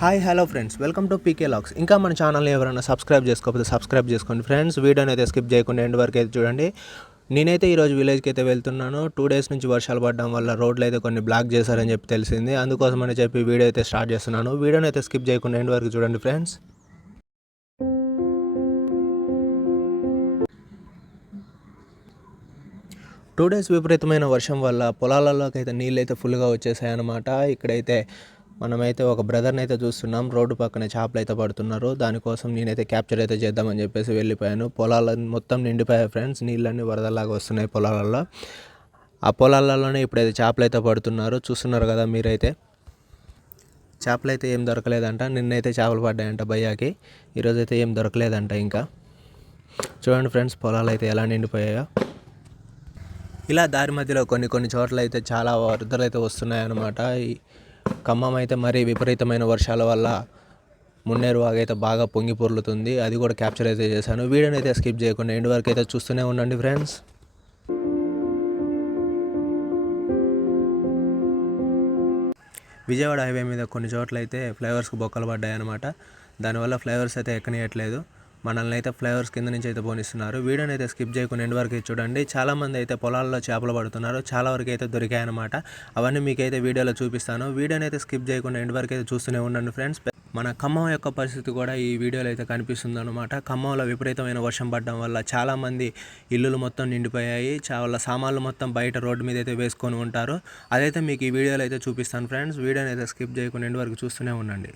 Hi hello friends, welcome to PK logs. ఇంకా మన ఛానల్ని ఎవరైనా సబ్స్క్రైబ్ చేసుకోకపోతే సబ్స్క్రైబ్ చేసుకోండి ఫ్రెండ్స్. వీడియోని అయితే స్కిప్ చేయకుండా ఎండ్ వరకు అయితే చూడండి. నేనైతే ఈరోజు విలేజ్కి అయితే వెళ్తున్నాను. 2 డేస్ నుంచి వర్షాలు పడడం వల్ల రోడ్లు అయితే కొన్ని బ్లాక్ చేశారని చెప్పి తెలిసింది. అందుకోసం అని చెప్పి వీడియో అయితే స్టార్ట్ చేస్తున్నాను. వీడియోని అయితే స్కిప్ చేయకుండా ఎండ్ వరకు చూడండి ఫ్రెండ్స్. టూ డేస్ విపరీతమైన వర్షం వల్ల పొలాలలోకి అయితే నీళ్ళు అయితే ఫుల్గా వచ్చేసాయి అన్నమాట. ఇక్కడైతే మనమైతే ఒక బ్రదర్ని అయితే చూస్తున్నాం. రోడ్డు పక్కన చేపలు అయితే పడుతున్నారు. దానికోసం నేనైతే క్యాప్చర్ అయితే చేద్దామని చెప్పేసి వెళ్ళిపోయాను. పొలాలు మొత్తం నిండిపోయాయి ఫ్రెండ్స్. నీళ్ళన్నీ వరదలాగా వస్తున్నాయి పొలాలలో. ఆ పొలాలలోనే ఇప్పుడైతే చేపలు అయితే పడుతున్నారు. చూస్తున్నారు కదా మీరైతే. చేపలు అయితే ఏం దొరకలేదంట. నిన్నైతే చేపలు పడ్డాయంట భయ్యాకి. ఈరోజైతే ఏం దొరకలేదంట. ఇంకా చూడండి ఫ్రెండ్స్, పొలాలు అయితే ఎలా నిండిపోయాయో. ఇలా దారి మధ్యలో కొన్ని చోట్ల అయితే చాలా వరదలు అయితే వస్తున్నాయన్నమాట. ఈ ఖమ్మం అయితే మరీ విపరీతమైన వర్షాల వల్ల మున్నేరు వాగైతే బాగా పొంగి పొర్లుతుంది. అది కూడా క్యాప్చర్ అయితే చేశాను. వీడియోని అయితే స్కిప్ చేయకుండా ఎండ్ వరకు అయితే చూస్తూనే ఉండండి ఫ్రెండ్స్. విజయవాడ హైవే మీద కొన్ని చోట్ల అయితే ఫ్లైఓవర్స్కి బొక్కలు పడ్డాయన్నమాట. దానివల్ల ఫ్లైఓవర్స్ అయితే ఎక్కనియట్లేదు. మనల్ని అయితే ఫ్లైఓవర్స్ కింద నుంచి అయితే పోనిస్తున్నారు. వీడియోని అయితే స్కిప్ చేయకుండా ఎండ్ వరకు చూడండి. చాలామంది అయితే పొలాల్లో చేపలు పడుతున్నారు. చాలా వరకు అయితే దొరికాయన్నమాట. అవన్నీ మీకైతే వీడియోలో చూపిస్తాను. వీడియోని అయితే స్కిప్ చేయకుండా ఎండ్ వరకు అయితే చూస్తూనే ఉండండి ఫ్రెండ్స్. మన ఖమ్మం యొక్క పరిస్థితి కూడా ఈ వీడియోలో అయితే కనిపిస్తుంది అనమాట. ఖమ్మంలో విపరీతమైన వర్షం పడడం వల్ల చాలామంది ఇల్లులు మొత్తం నిండిపోయాయి. చాలా సామాన్లు మొత్తం బయట రోడ్డు మీద అయితే వేసుకొని ఉంటారు. అదైతే మీకు ఈ వీడియోలో అయితే చూపిస్తాను ఫ్రెండ్స్. వీడియోని అయితే స్కిప్ చేయకుండా ఎండ్ వరకు చూస్తూనే ఉండండి.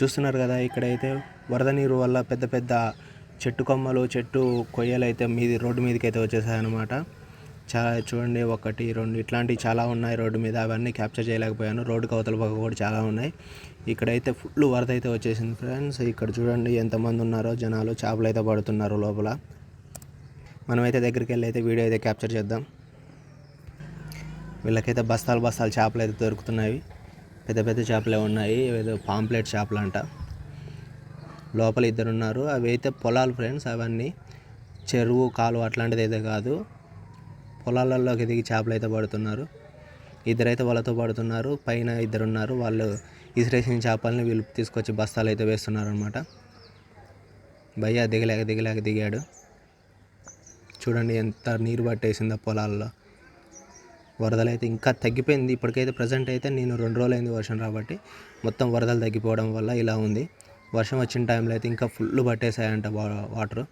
చూస్తున్నారు కదా, ఇక్కడైతే వరద నీరు వల్ల పెద్ద పెద్ద చెట్టు కొమ్మలు, చెట్టు కొయ్యలు అయితే రోడ్డు మీదకి అయితే వచ్చేసాయన్నమాట. చాలా చూడండి, 1, 2 ఇట్లాంటివి చాలా ఉన్నాయి రోడ్డు మీద. అవన్నీ క్యాప్చర్ చేయలేకపోయాను. రోడ్డుకి అవతల పక్క కూడా చాలా ఉన్నాయి. ఇక్కడైతే ఫుల్ వరద అయితే వచ్చేసింది ఫ్రెండ్స్. ఇక్కడ చూడండి ఎంతమంది ఉన్నారో జనాలు. చేపలు అయితే పడుతున్నారు లోపల. మనమైతే దగ్గరికి వెళ్ళి అయితే వీడియో అయితే క్యాప్చర్ చేద్దాం. వీళ్ళకైతే బస్తాలు చేపలు అయితే దొరుకుతున్నాయి. పెద్ద పెద్ద చేపలే ఉన్నాయి. ఏదో పాంప్లెట్ చేపలు అంట. లోపల 2 ఉన్నారు. అవి అయితే పొలాలు ఫ్రెండ్స్. అవన్నీ చెరువు, కాలువ అట్లాంటిది అయితే కాదు. పొలాలలోకి దిగి చేపలు అయితే పడుతున్నారు. 2 అయితే వాళ్ళతో పడుతున్నారు. పైన 2 ఉన్నారు. వాళ్ళు ఇసిరేసిన చేపల్ని వీళ్ళు తీసుకొచ్చి బస్తాలు అయితే వేస్తున్నారు అనమాట. భయ్యా దిగలేక దిగాడు. చూడండి ఎంత నీరు పట్టేసిందో పొలాల్లో. వరదలు అయితే ఇంకా తగ్గిపోయింది. ఇప్పటికైతే ప్రజెంట్ అయితే నేను 2 రోజులు అయింది వర్షం రాబట్టి. మొత్తం వరదలు తగ్గిపోవడం వల్ల ఇలా ఉంది. వర్షం వచ్చిన టైంలో అయితే ఇంకా ఫుల్ పట్టేసాయంట వాటర్.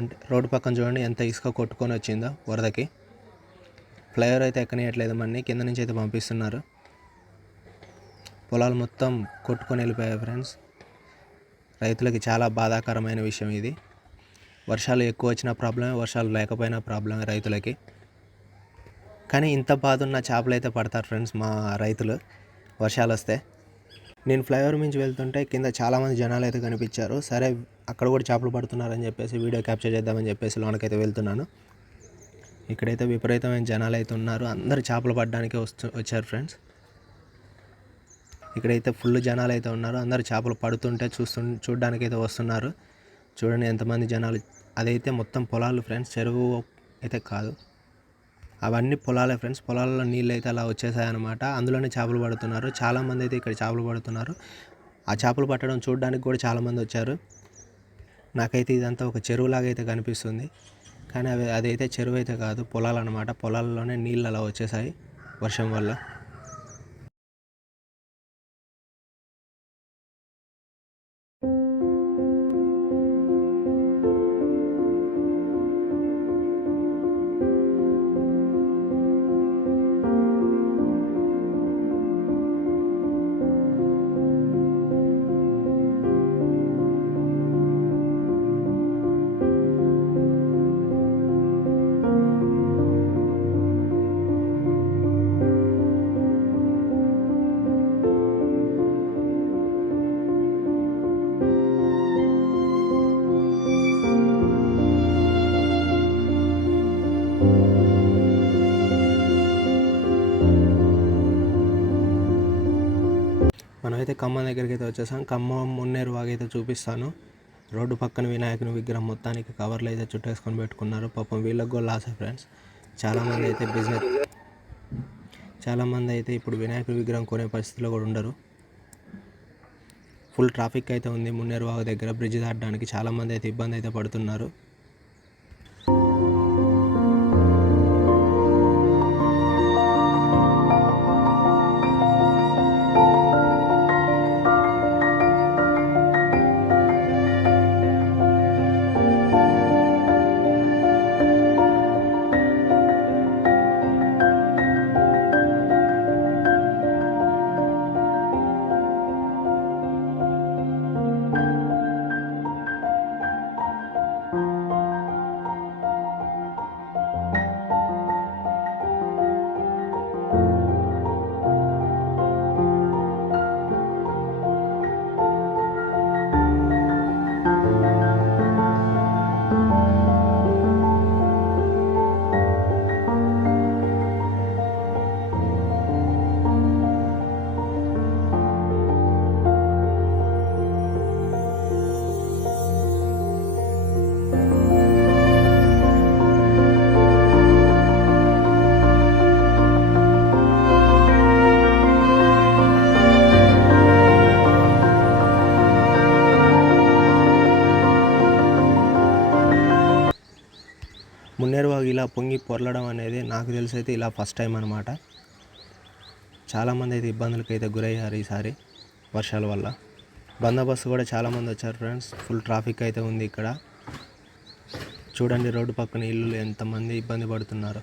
అంటే రోడ్డు పక్కన చూడండి ఎంత ఇసుక కొట్టుకొని వచ్చిందో వరదకి. ఫ్లైఓవర్ అయితే ఎక్కనియట్లేదు. మన్ని కింద నుంచి అయితే పంపిస్తున్నారు. పొలాలు మొత్తం కొట్టుకొని వెళ్ళిపోయాయి ఫ్రెండ్స్. రైతులకి చాలా బాధాకరమైన విషయం ఇది. వర్షాలు ఎక్కువ వచ్చిన ప్రాబ్లమే, వర్షాలు లేకపోయినా ప్రాబ్లమే రైతులకి. కానీ ఇంత బాధ ఉన్న చేపలు అయితే పడతారు ఫ్రెండ్స్ మా రైతులు వర్షాలు వస్తే. నేను ఫ్లైఓవర్ నుంచి వెళ్తుంటే కింద చాలామంది జనాలు అయితే కనిపించారు. సరే అక్కడ కూడా చేపలు పడుతున్నారని చెప్పేసి వీడియో క్యాప్చర్ చేద్దామని చెప్పేసి లోనకైతే వెళ్తున్నాను. ఇక్కడైతే విపరీతమైన జనాలు అయితే ఉన్నారు. అందరు చేపలు పడడానికి వచ్చారు ఫ్రెండ్స్. ఇక్కడైతే ఫుల్ జనాలు అయితే ఉన్నారు. అందరు చేపలు పడుతుంటే చూడడానికి అయితే వస్తున్నారు. చూడండి ఎంతమంది జనాలు. అదైతే మొత్తం పొలాలు ఫ్రెండ్స్, చెరువు అయితే కాదు. అవన్నీ పొలాలే ఫ్రెండ్స్. పొలాల్లో నీళ్ళు అయితే అలా వచ్చేసాయన్నమాట. అందులోనే చేపలు పడుతున్నారు. చాలామంది అయితే ఇక్కడ చేపలు పడుతున్నారు. ఆ చేపలు పట్టడం చూడడానికి కూడా చాలామంది వచ్చారు. నాకైతే ఇదంతా ఒక చెరువులాగా అయితే కనిపిస్తుంది, కానీ అదైతే చెరువు అయితే కాదు, పొలాలు అన్నమాట. పొలాల్లోనే నీళ్ళు అలా వచ్చేసాయి వర్షం వల్ల. మనమైతే ఖమ్మం దగ్గరికి అయితే వచ్చేసాం. ఖమ్మం మున్నేరు వాగైతే చూపిస్తాను. రోడ్డు పక్కన వినాయకుని విగ్రహం మొత్తానికి కవర్లు అయితే చుట్టేసుకొని పెట్టుకున్నారు. పాపం వీళ్ళకి కూడా లాసే ఫ్రెండ్స్. చాలామంది అయితే ఇప్పుడు వినాయకుడి విగ్రహం కొనే పరిస్థితిలో కూడా ఉండరు. ఫుల్ ట్రాఫిక్ అయితే ఉంది మున్నేరు వాగు దగ్గర. బ్రిడ్జ్ దాటడానికి చాలామంది అయితే ఇబ్బంది అయితే పడుతున్నారు. మున్నేరు వాగు ఇలా పొంగి పొరలడం అనేది నాకు తెలిసి అయితే ఇలా ఫస్ట్ టైం అనమాట. చాలామంది అయితే ఇబ్బందులకు అయితే గురయ్యారు ఈసారి వర్షాల వల్ల. బందోబస్తు కూడా చాలామంది వచ్చారు ఫ్రెండ్స్. ఫుల్ ట్రాఫిక్ అయితే ఉంది ఇక్కడ. చూడండి రోడ్డు పక్కన ఇల్లు ఎంతమంది ఇబ్బంది పడుతున్నారు.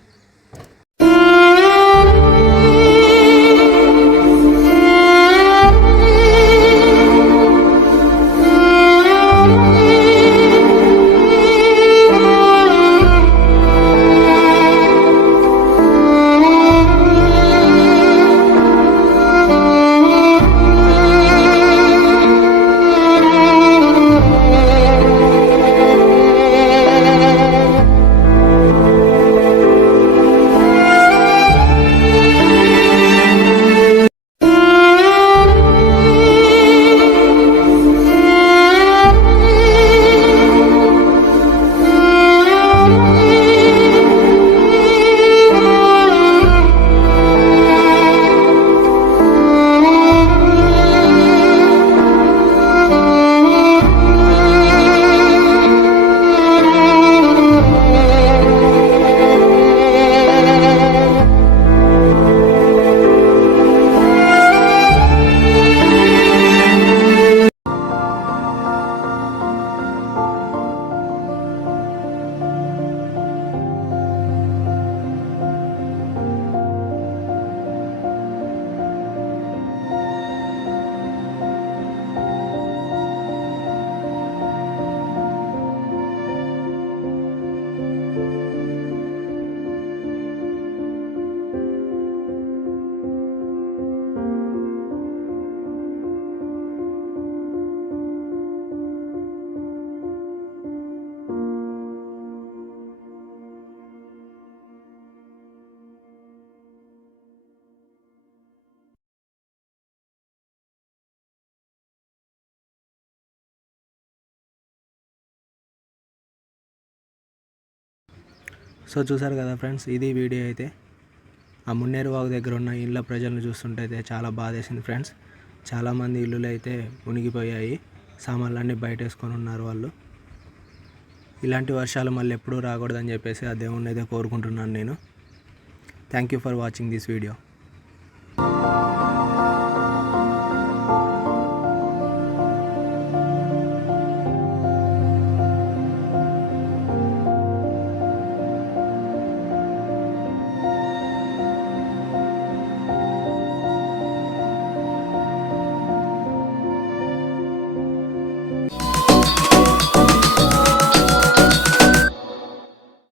సో చూసారు కదా ఫ్రెండ్స్, ఇది వీడియో అయితే. ఆ మున్నేరు వాగు దగ్గర ఉన్న ఇళ్ళ ప్రజలను చూస్తుంటే అయితే చాలా బాధేసింది ఫ్రెండ్స్. చాలామంది ఇల్లులు అయితే మునిగిపోయాయి, సామాన్లన్నీ బయట వేసుకొని ఉన్నారు వాళ్ళు. ఇలాంటి వర్షాలు మళ్ళీ ఎప్పుడూ రాకూడదని చెప్పేసి ఆ దేవుణ్ణి అయితే కోరుకుంటున్నాను నేను. Thank you for watching this video.